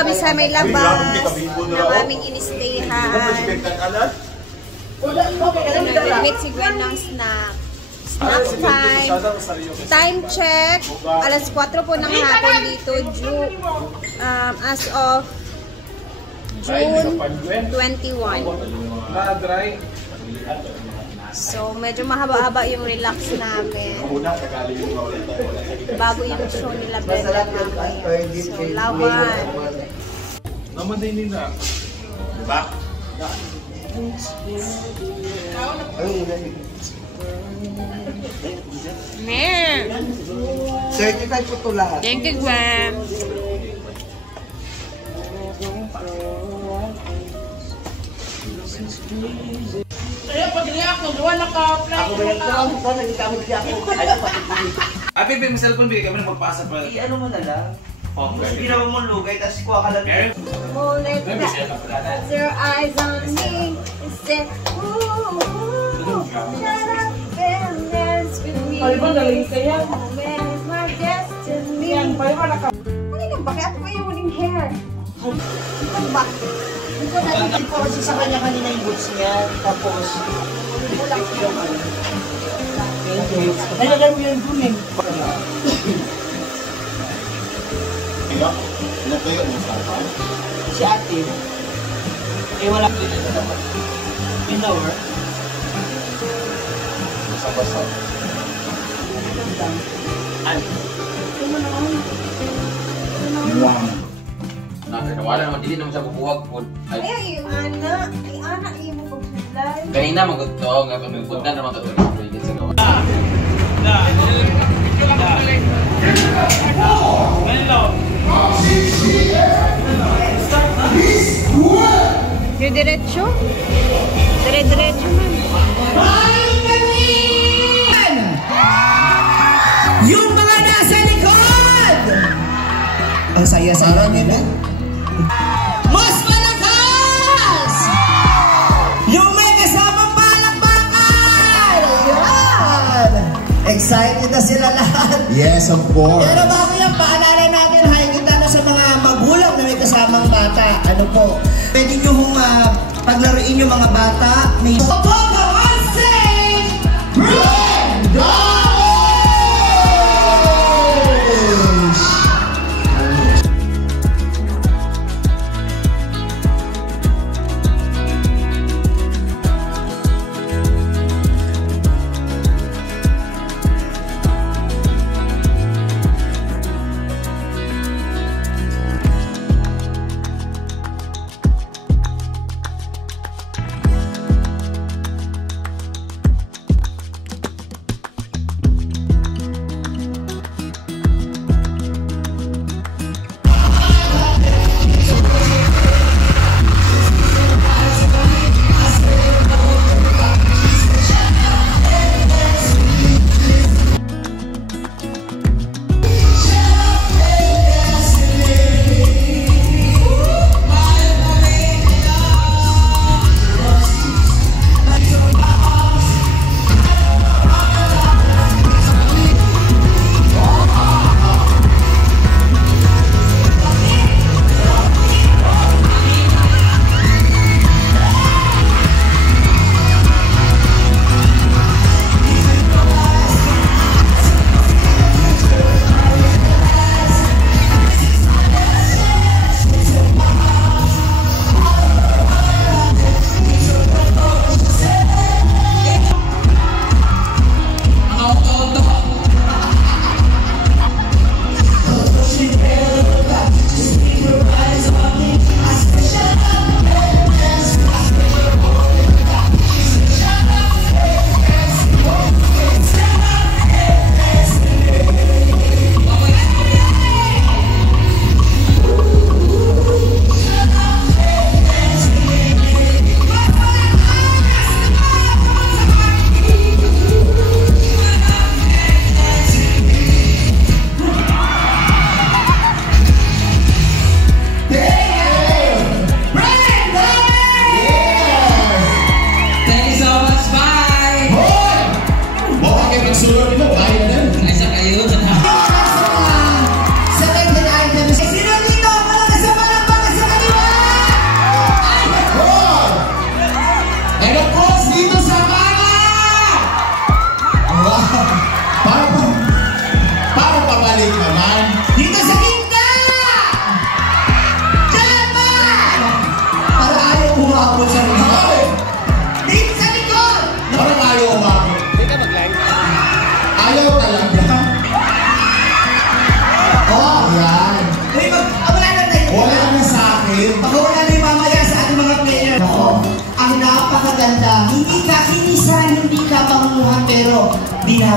kami sa may labas ng aming inistayhan. Nag-meet si Gwen ng snack. Snack time. Time check. Alas 4 po ng hapon dito. As of June 21. So, medyo mahaba-haba yung relax namin. Bago yung show nila Brenda namin. So, laban. Naman din nila. Diba? Mer! 35 po ito lahat. Thank you, Gwen. Kaya pag niya ako, gawa na ka-apply. Ako ba yung tawag ko, nagkamit siya ako. Abi, may cellphone bigay kami na magpasa pa. Ano mo na lang? Oh, Ginawa mo lugay, tapos kuha ka lang. Hold it back. Put your eyes on me. And say, ooh, shut up and dance with me. Ay, ba, galing kaya? When is my destiny? Yan, pa yung alaka. Ano ba? Kaya ako yung huling hair. Ano ba? Hindi ko natin po kasi sa kanya kanina yung boots niya. Tapos, yung ano. Nalagay mo yung gumin. Natayo mo sa akin? Si ate. Eh, wala ko dito dapat. Pinower. Basa-basa. Ano? Muam. Wala naman, hindi naman siya bubuwag po. Ay, yung anak. Ay, anak, iyo mo pag-supply. Kanina magutto, nga kami punta naman ito rin sa gawa. Yung diretso? Dire-diretso man. Yung mga nasa likod! Ang saya-saya nila. Mas malakas! Yung may kasamang palakpakan! Yan! Excited na sila lahat. Yes, of course. Pero bago yan, paalala natin, higit na sa mga magulang na may kasamang bata. Ano po? Pwede nyo hong paglaruin yung mga bata. May Popogo on stage! Brenda!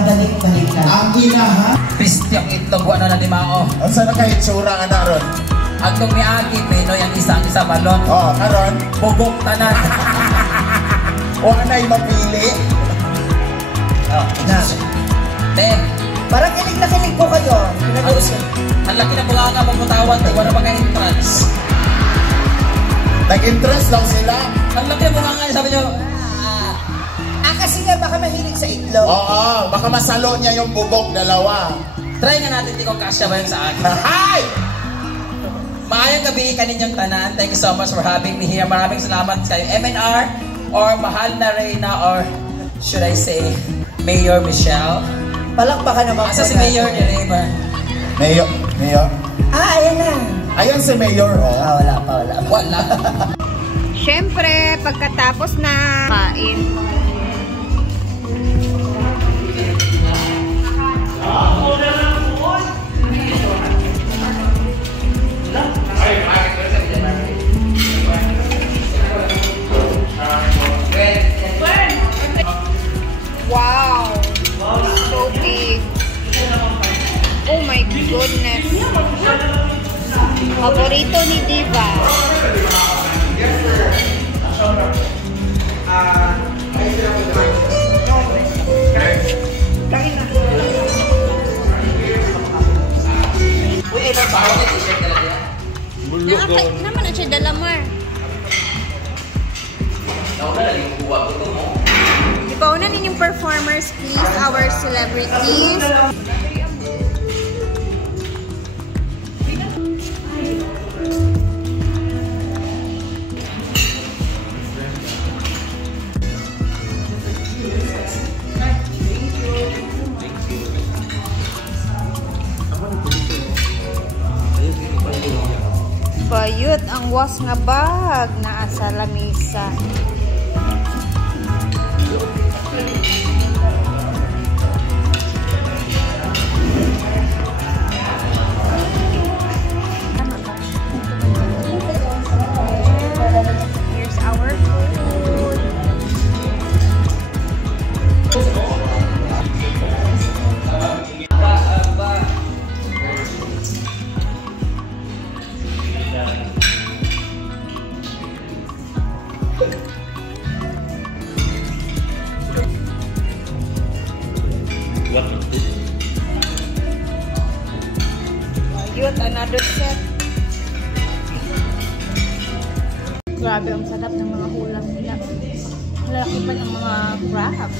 balik-balikan. Ang ina, ha? Pistyong itlog, wala na limao. Ang sana kahit sura nga naroon. Agtong ni Aki, Pinoy ang isa balon. Oo, karon. Bubok tanan. O anay mapili. Oh, Na. te, Parang kilig na kilig po kayo. ang laki na bunga nga mamutawan, te, wala mga entrance. Nag-interest lang sila. Ang laki na bunga nga, sabi nyo, Kasi nga baka mahilig sa itlog. Oo, baka masalo niya yung bubok dalawa. try nga natin, di ko kasya ba yung sa akin. Hi! Maayong gabi kaninyong tanan. Thank you so much for having me here. Maraming salamat kayo, MNR, or Mahal na Reyna, or should I say, Mayor Michelle. Palakpakan naman. Asa si Mayor ni Rayman? Mayor. Ayan na. Ayan si Mayor, oh. Wala pa. Wala. Siyempre, pagkatapos na kain. Wow! So big. Oh my goodness. Paborito ni Diva. Kain na. Uy, ay ba ba? T-shirt na lang yan. Naman na siya dalamar. Nauna lang yung buwa ko ito mo. Ipauna ninyong performers, please. Our celebrities. Bayot ang was nga bag naa sa lamisa. Here's our food. Yun, another set. Grabe, ang sarap ng mga ulam nila. Malaki pa ng mga crab.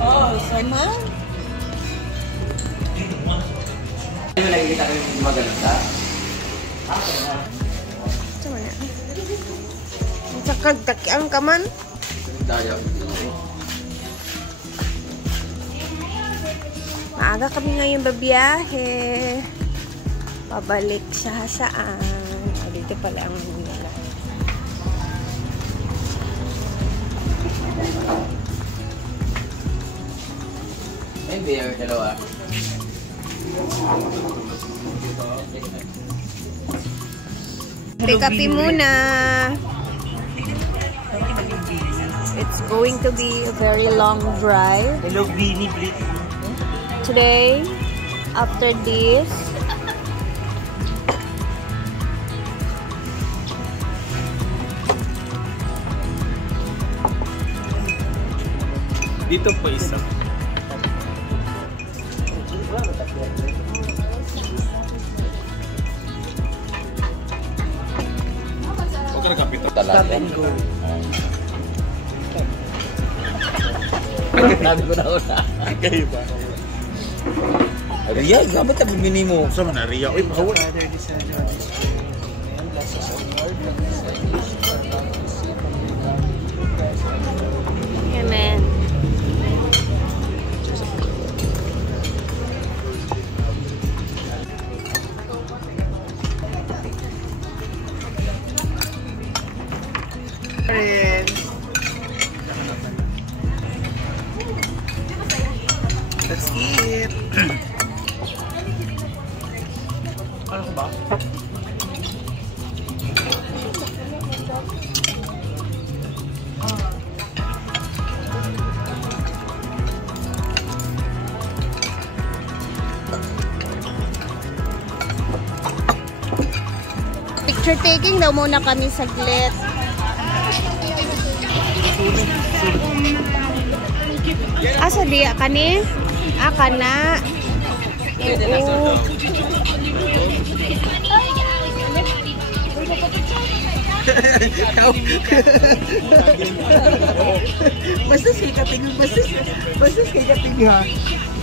Oh, so man. Ano nakikita ko yung magalang ta? Sama na. Sa kagtakian ka man. Daya. Maaga kami ngayon babiyahe. Pabalik siya saan. Oh, dito pala ang Manila. May beer, dalawa. Kape muna. It's going to be a very long drive. Hello, Bini Blit. Today, after this, Dito po isa. Huwag ka nagkapito. Talaga. Nabi ko na una. Kayo ba? Riya, gamit na bimini mo. Sa man, Ria. Uy, pahawa. amen. Let's eat. Picture taking daw muna kami saglit. Asa diya kani? Kana. Oo.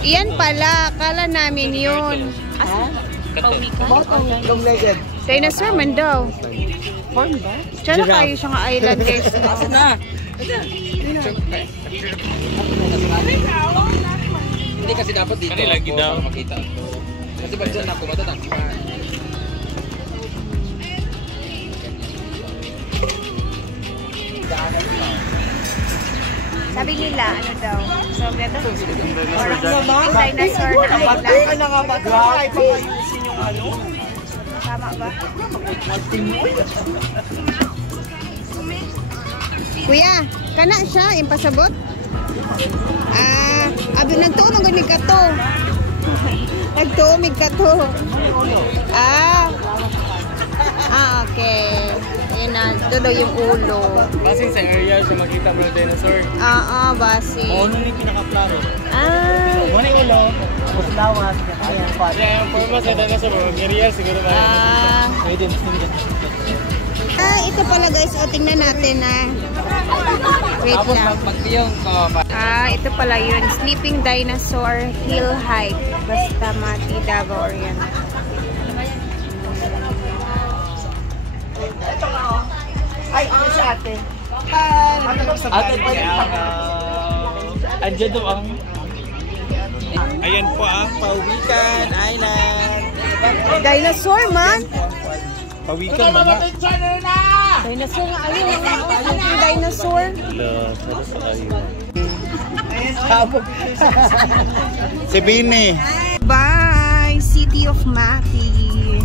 Iyan pala, kala namin yun. Dinosaur man daw. Diyan na kayo siyang island guys. Hindi kasi dapat dito. Kani lagi daw makita. Kasi ba diyan ako matatangkihan. Sabi nila, ano daw? So, ganda. Dinosaur na island. Tama ba? Kuya, kana siya, impasabot? Abi nagtuumag ni kato. Nagtuumig kato. Okay. Yan na, ito daw yung ulo. Basing sa area siya makita mo yung dinosaur. Basing. Ano yung pinakaplano? Muna yung ulo, tapos lawas, ayan, Kaya ang forma sa dinosaur, mga area siguro ba? Pwede, ito pala guys, tingnan natin na. Wait lang. Ito pala yun. Sleeping Dinosaur Hill Hike. Basta Mati, Davao Oriental. Ay, ano si ate? Ate pa yun. Andiyan daw ang... Ayan po ang Pawikan Island. Dinosaur man! Pawikan man. Dinosaur nga ayun. Yung dinosaur. Si Bini. Bye! City of Mati.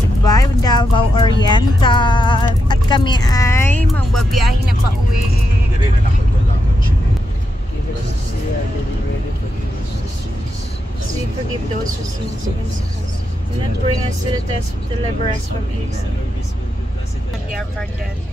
Goodbye, Davao Oriental. At kami ay magbabiyahe na pa uwi. We forgive those who sin against us. Do not bring us to the test, deliver us from evil. We are pardoned.